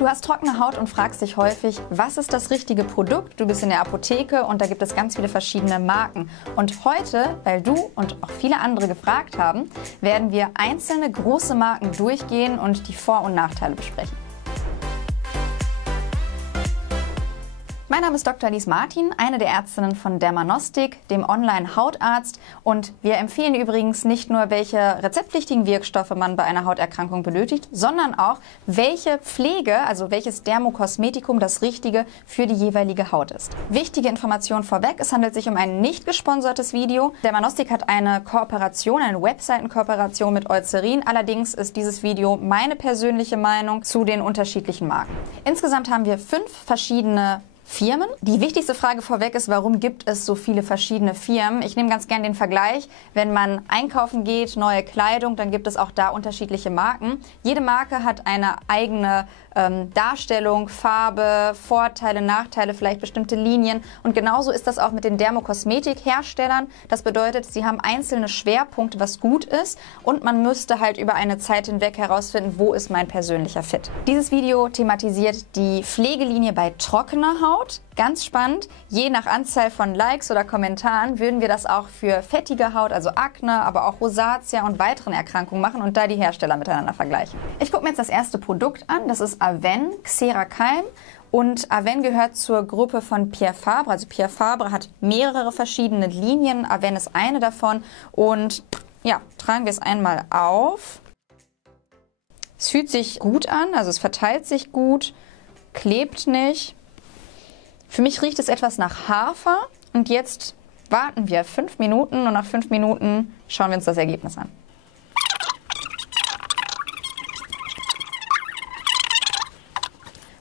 Du hast trockene Haut und fragst dich häufig, was ist das richtige Produkt? Du bist in der Apotheke und da gibt es ganz viele verschiedene Marken. Und heute, weil du und auch viele andere gefragt haben, werden wir einzelne große Marken durchgehen und die Vor- und Nachteile besprechen. Mein Name ist Dr. Lies Martin, eine der Ärztinnen von Dermanostik, dem Online-Hautarzt. Und wir empfehlen übrigens nicht nur, welche rezeptpflichtigen Wirkstoffe man bei einer Hauterkrankung benötigt, sondern auch, welche Pflege, also welches Dermokosmetikum das Richtige für die jeweilige Haut ist. Wichtige Information vorweg, es handelt sich um ein nicht gesponsertes Video. Dermanostik hat eine Kooperation, eine Webseitenkooperation mit Eucerin. Allerdings ist dieses Video meine persönliche Meinung zu den unterschiedlichen Marken. Insgesamt haben wir 5 verschiedene Firmen. Die wichtigste Frage vorweg ist, warum gibt es so viele verschiedene Firmen? Ich nehme ganz gern den Vergleich, wenn man einkaufen geht, neue Kleidung, dann gibt es auch da unterschiedliche Marken. Jede Marke hat eine eigene Darstellung, Farbe, Vorteile, Nachteile, vielleicht bestimmte Linien. Und genauso ist das auch mit den Dermokosmetikherstellern. Das bedeutet, sie haben einzelne Schwerpunkte, was gut ist. Und man müsste halt über eine Zeit hinweg herausfinden, wo ist mein persönlicher Fit. Dieses Video thematisiert die Pflegelinie bei trockener Haut. Ganz spannend. Je nach Anzahl von Likes oder Kommentaren würden wir das auch für fettige Haut, also Akne, aber auch Rosatia und weiteren Erkrankungen machen und da die Hersteller miteinander vergleichen. Ich gucke mir jetzt das erste Produkt an. Das ist Avène Xeracalm. Und Avène gehört zur Gruppe von Pierre Fabre. Also Pierre Fabre hat mehrere verschiedene Linien. Avène ist eine davon. Und ja, tragen wir es einmal auf. Es fühlt sich gut an, also es verteilt sich gut, klebt nicht. Für mich riecht es etwas nach Hafer und jetzt warten wir 5 Minuten und nach 5 Minuten schauen wir uns das Ergebnis an.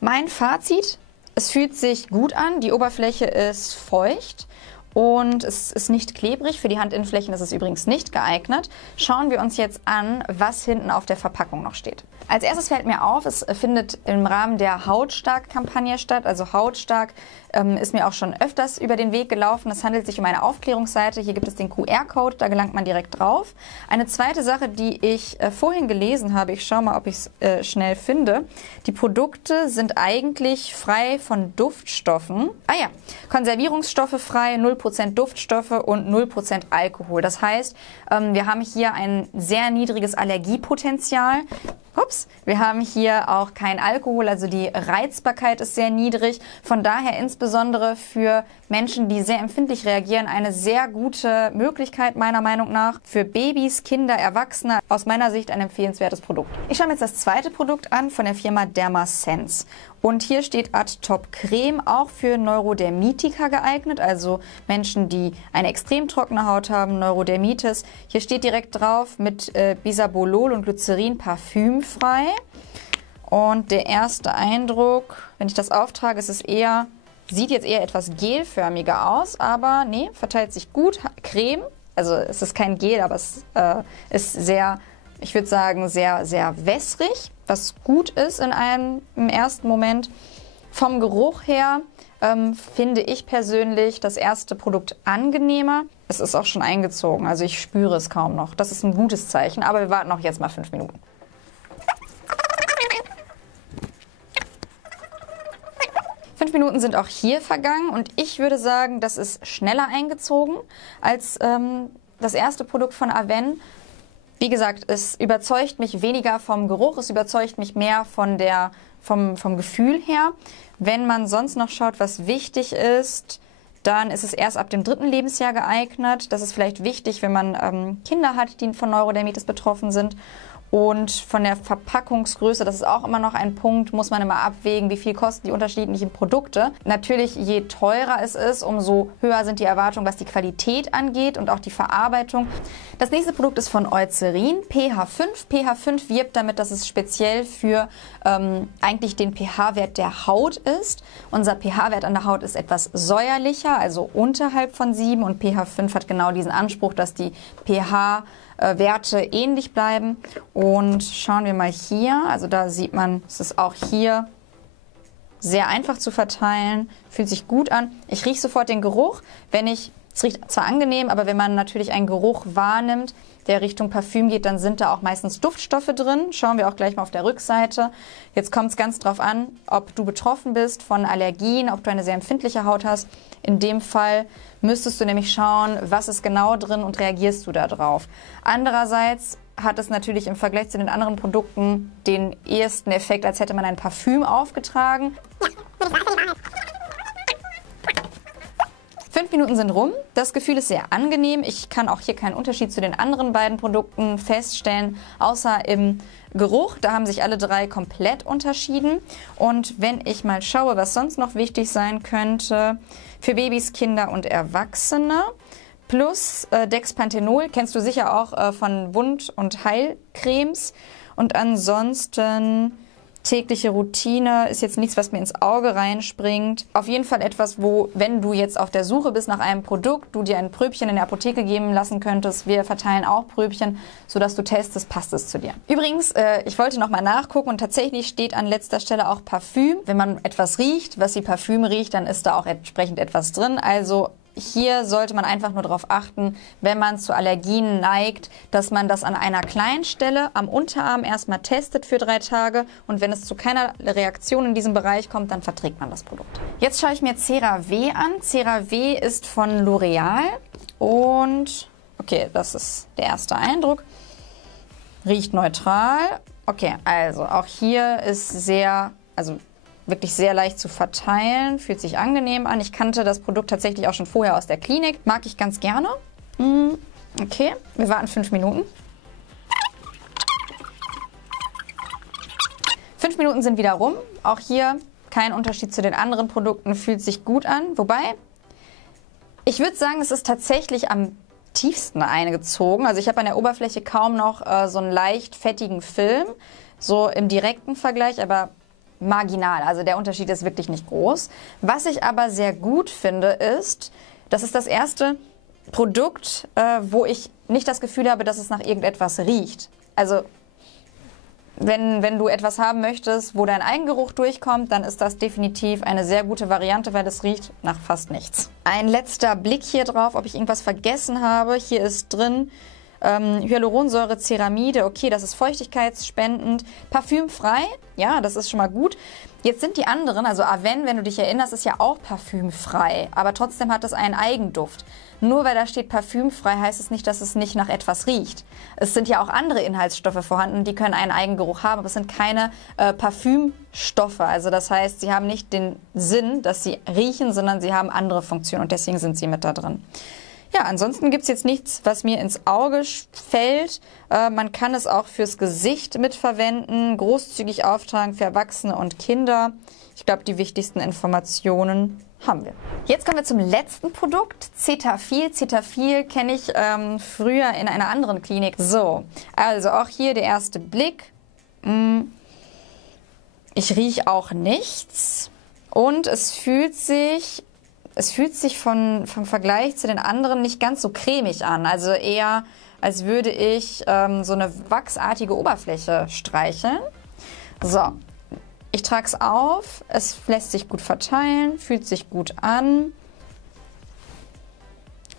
Mein Fazit, es fühlt sich gut an, die Oberfläche ist feucht und es ist nicht klebrig. Für die Handinnenflächen ist es übrigens nicht geeignet. Schauen wir uns jetzt an, was hinten auf der Verpackung noch steht. Als erstes fällt mir auf, es findet im Rahmen der Hautstark-Kampagne statt. Also Hautstark ist mir auch schon öfters über den Weg gelaufen. Es handelt sich um eine Aufklärungsseite. Hier gibt es den QR-Code, da gelangt man direkt drauf. Eine zweite Sache, die ich vorhin gelesen habe, ich schaue mal, ob ich es schnell finde. Die Produkte sind eigentlich frei von Duftstoffen. Ah ja, Konservierungsstoffe frei, 0% Duftstoffe und 0% Alkohol. Das heißt, wir haben hier ein sehr niedriges Allergiepotenzial. Ups, wir haben hier auch kein Alkohol, also die Reizbarkeit ist sehr niedrig. Von daher insbesondere für Menschen, die sehr empfindlich reagieren, eine sehr gute Möglichkeit meiner Meinung nach. Für Babys, Kinder, Erwachsene aus meiner Sicht ein empfehlenswertes Produkt. Ich schaue mir jetzt das zweite Produkt an von der Firma Dermasense. Und hier steht Adtop Creme, auch für Neurodermitiker geeignet, also Menschen, die eine extrem trockene Haut haben, Neurodermitis. Hier steht direkt drauf mit Bisabolol und Glycerin parfümfrei. Und der erste Eindruck, wenn ich das auftrage, ist es eher, sieht jetzt eher etwas gelförmiger aus, aber nee, verteilt sich gut. Creme, also es ist kein Gel, aber es ist sehr, ich würde sagen, sehr, sehr wässrig, was gut ist im ersten Moment. Vom Geruch her finde ich persönlich das erste Produkt angenehmer. Es ist auch schon eingezogen, also ich spüre es kaum noch. Das ist ein gutes Zeichen, aber wir warten auch jetzt mal 5 Minuten. Minuten sind auch hier vergangen und ich würde sagen, das ist schneller eingezogen als das erste Produkt von Avène. Wie gesagt, es überzeugt mich weniger vom Geruch, es überzeugt mich mehr vom Gefühl her. Wenn man sonst noch schaut, was wichtig ist, dann ist es erst ab dem 3. Lebensjahr geeignet. Das ist vielleicht wichtig, wenn man Kinder hat, die von Neurodermitis betroffen sind. Und von der Verpackungsgröße, das ist auch immer noch ein Punkt, muss man immer abwägen, wie viel kosten die unterschiedlichen Produkte. Natürlich, je teurer es ist, umso höher sind die Erwartungen, was die Qualität angeht und auch die Verarbeitung. Das nächste Produkt ist von Eucerin, pH5. pH5 wirbt damit, dass es speziell für eigentlich den pH-Wert der Haut ist. Unser pH-Wert an der Haut ist etwas säuerlicher, also unterhalb von 7 und pH5 hat genau diesen Anspruch, dass die pH-Werte ähnlich bleiben. Und schauen wir mal hier, also da sieht man, es ist auch hier sehr einfach zu verteilen, fühlt sich gut an. Ich rieche sofort den Geruch. Wenn ich Es riecht zwar angenehm, aber wenn man natürlich einen Geruch wahrnimmt, der Richtung Parfüm geht, dann sind da auch meistens Duftstoffe drin. Schauen wir auch gleich mal auf der Rückseite. Jetzt kommt es ganz drauf an, ob du betroffen bist von Allergien, ob du eine sehr empfindliche Haut hast. In dem Fall müsstest du nämlich schauen, was ist genau drin und reagierst du da drauf. Andererseits hat es natürlich im Vergleich zu den anderen Produkten den ehesten Effekt, als hätte man ein Parfüm aufgetragen. 5 Minuten sind rum. Das Gefühl ist sehr angenehm. Ich kann auch hier keinen Unterschied zu den anderen beiden Produkten feststellen, außer im Geruch. Da haben sich alle drei komplett unterschieden. Und wenn ich mal schaue, was sonst noch wichtig sein könnte für Babys, Kinder und Erwachsene, plus Dexpanthenol, kennst du sicher auch von Wund- und Heilcremes. Und ansonsten tägliche Routine ist jetzt nichts, was mir ins Auge reinspringt. Auf jeden Fall etwas, wo, wenn du jetzt auf der Suche bist nach einem Produkt, du dir ein Pröbchen in der Apotheke geben lassen könntest. Wir verteilen auch Pröbchen, sodass du testest, passt es zu dir. Übrigens, ich wollte nochmal nachgucken und tatsächlich steht an letzter Stelle auch Parfüm. Wenn man etwas riecht, was wie Parfüm riecht, dann ist da auch entsprechend etwas drin. Also hier sollte man einfach nur darauf achten, wenn man zu Allergien neigt, dass man das an einer kleinen Stelle am Unterarm erstmal testet für 3 Tage und wenn es zu keiner Reaktion in diesem Bereich kommt, dann verträgt man das Produkt. Jetzt schaue ich mir CeraVe an. CeraVe ist von L'Oreal und okay, das ist der erste Eindruck. Riecht neutral. Okay, also auch hier ist wirklich sehr leicht zu verteilen, fühlt sich angenehm an. Ich kannte das Produkt tatsächlich auch schon vorher aus der Klinik. Mag ich ganz gerne. Okay, wir warten 5 Minuten. 5 Minuten sind wieder rum. Auch hier kein Unterschied zu den anderen Produkten, fühlt sich gut an. Wobei, ich würde sagen, es ist tatsächlich am tiefsten eingezogen. Also ich habe an der Oberfläche kaum noch so einen leicht fettigen Film, so im direkten Vergleich, aber marginal, also der Unterschied ist wirklich nicht groß. Was ich aber sehr gut finde, ist, das ist das erste Produkt, wo ich nicht das Gefühl habe, dass es nach irgendetwas riecht. Also wenn du etwas haben möchtest, wo dein Eigengeruch durchkommt, dann ist das definitiv eine sehr gute Variante, weil es riecht nach fast nichts. Ein letzter Blick hier drauf, ob ich irgendwas vergessen habe. Hier ist drin Hyaluronsäure, Ceramide, okay, das ist feuchtigkeitsspendend, parfümfrei, ja, das ist schon mal gut. Jetzt sind die anderen, also Aven, wenn du dich erinnerst, ist ja auch parfümfrei, aber trotzdem hat es einen Eigenduft. Nur weil da steht parfümfrei, heißt es nicht, dass es nicht nach etwas riecht. Es sind ja auch andere Inhaltsstoffe vorhanden, die können einen Eigengeruch haben, aber es sind keine Parfümstoffe. Also das heißt, sie haben nicht den Sinn, dass sie riechen, sondern sie haben andere Funktionen und deswegen sind sie mit da drin. Ja, ansonsten gibt es jetzt nichts, was mir ins Auge fällt. Man kann es auch fürs Gesicht mitverwenden, großzügig auftragen für Erwachsene und Kinder. Ich glaube, die wichtigsten Informationen haben wir. Jetzt kommen wir zum letzten Produkt, Cetaphil. Cetaphil kenne ich früher in einer anderen Klinik. So, also auch hier der erste Blick. Ich rieche auch nichts und es fühlt sich vom Vergleich zu den anderen nicht ganz so cremig an. Also eher, als würde ich so eine wachsartige Oberfläche streicheln. So, ich trage es auf. Es lässt sich gut verteilen, fühlt sich gut an.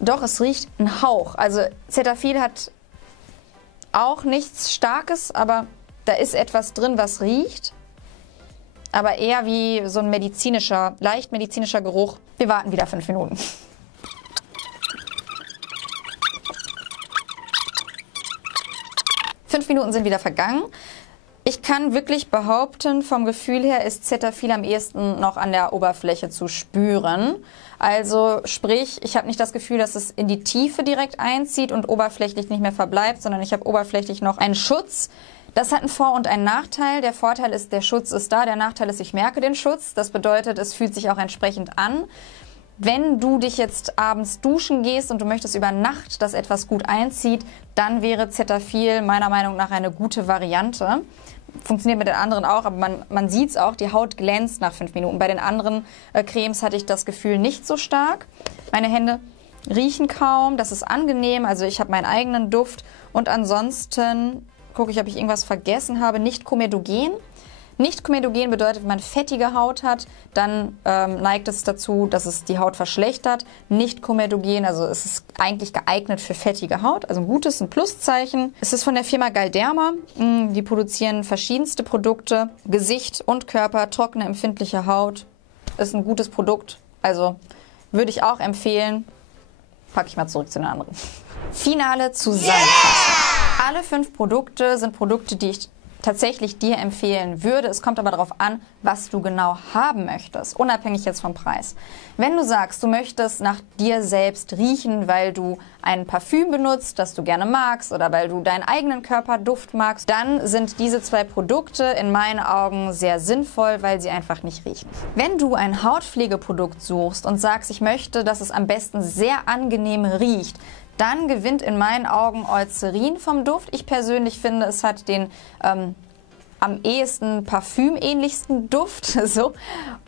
Doch, es riecht ein Hauch. Also Cetaphil hat auch nichts Starkes, aber da ist etwas drin, was riecht. Aber eher wie so ein leicht medizinischer Geruch. Wir warten wieder 5 Minuten. 5 Minuten sind wieder vergangen. Ich kann wirklich behaupten, vom Gefühl her ist Cetaphil am ehesten noch an der Oberfläche zu spüren. Also sprich, ich habe nicht das Gefühl, dass es in die Tiefe direkt einzieht und oberflächlich nicht mehr verbleibt, sondern ich habe oberflächlich noch einen Schutz. Das hat einen Vor- und einen Nachteil. Der Vorteil ist, der Schutz ist da. Der Nachteil ist, ich merke den Schutz. Das bedeutet, es fühlt sich auch entsprechend an. Wenn du dich jetzt abends duschen gehst und du möchtest über Nacht, dass etwas gut einzieht, dann wäre Cetaphil meiner Meinung nach eine gute Variante. Funktioniert mit den anderen auch, aber man sieht es auch, die Haut glänzt nach 5 Minuten. Bei den anderen Cremes hatte ich das Gefühl nicht so stark. Meine Hände riechen kaum, das ist angenehm. Also ich habe meinen eigenen Duft und ansonsten gucke ich, ob ich irgendwas vergessen habe. Nicht komedogen. Nicht komedogen bedeutet, wenn man fettige Haut hat, dann neigt es dazu, dass es die Haut verschlechtert. Nicht komedogen, also es ist eigentlich geeignet für fettige Haut, also ein gutes, ein Pluszeichen. Es ist von der Firma Galderma. Die produzieren verschiedenste Produkte, Gesicht und Körper, trockene, empfindliche Haut. Ist ein gutes Produkt, also würde ich auch empfehlen. Packe ich mal zurück zu den anderen. Finale Zusammenfassung. Alle 5 Produkte sind Produkte, die ich tatsächlich dir empfehlen würde. Es kommt aber darauf an, was du genau haben möchtest, unabhängig jetzt vom Preis. Wenn du sagst, du möchtest nach dir selbst riechen, weil du ein Parfüm benutzt, das du gerne magst oder weil du deinen eigenen Körperduft magst, dann sind diese 2 Produkte in meinen Augen sehr sinnvoll, weil sie einfach nicht riechen. Wenn du ein Hautpflegeprodukt suchst und sagst, ich möchte, dass es am besten sehr angenehm riecht, dann gewinnt in meinen Augen Eucerin vom Duft. Ich persönlich finde, es hat den am ehesten parfümähnlichsten Duft. So.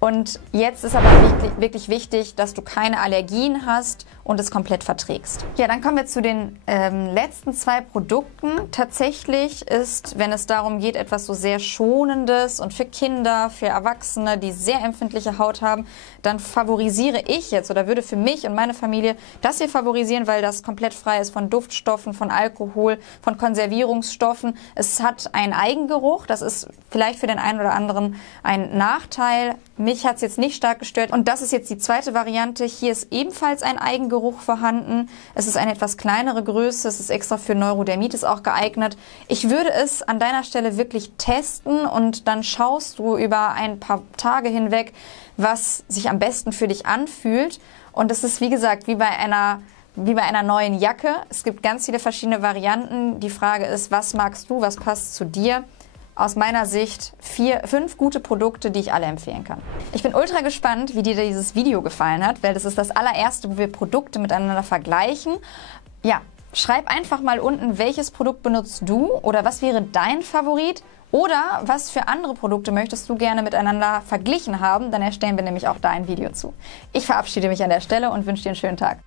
Und jetzt ist aber wirklich wichtig, dass du keine Allergien hast und es komplett verträgst. Ja, dann kommen wir zu den letzten 2 Produkten. Tatsächlich ist, wenn es darum geht, etwas so sehr Schonendes und für Kinder, für Erwachsene, die sehr empfindliche Haut haben, dann favorisiere ich jetzt oder würde für mich und meine Familie das hier favorisieren, weil das komplett frei ist von Duftstoffen, von Alkohol, von Konservierungsstoffen. Es hat einen Eigengeruch, das ist vielleicht für den einen oder anderen ein Nachteil. Mich hat es jetzt nicht stark gestört. Und das ist jetzt die zweite Variante. Hier ist ebenfalls ein Eigengeruch vorhanden. Es ist eine etwas kleinere Größe. Es ist extra für Neurodermitis auch geeignet. Ich würde es an deiner Stelle wirklich testen und dann schaust du über ein paar Tage hinweg, was sich am besten für dich anfühlt. Und es ist, wie gesagt, wie bei einer neuen Jacke. Es gibt ganz viele verschiedene Varianten. Die Frage ist, was magst du, was passt zu dir? Aus meiner Sicht 5 gute Produkte, die ich alle empfehlen kann. Ich bin ultra gespannt, wie dir dieses Video gefallen hat, weil das ist das allererste, wo wir Produkte miteinander vergleichen. Ja, schreib einfach mal unten, welches Produkt benutzt du oder was wäre dein Favorit oder was für andere Produkte möchtest du gerne miteinander verglichen haben. Dann erstellen wir nämlich auch da ein Video zu. Ich verabschiede mich an der Stelle und wünsche dir einen schönen Tag.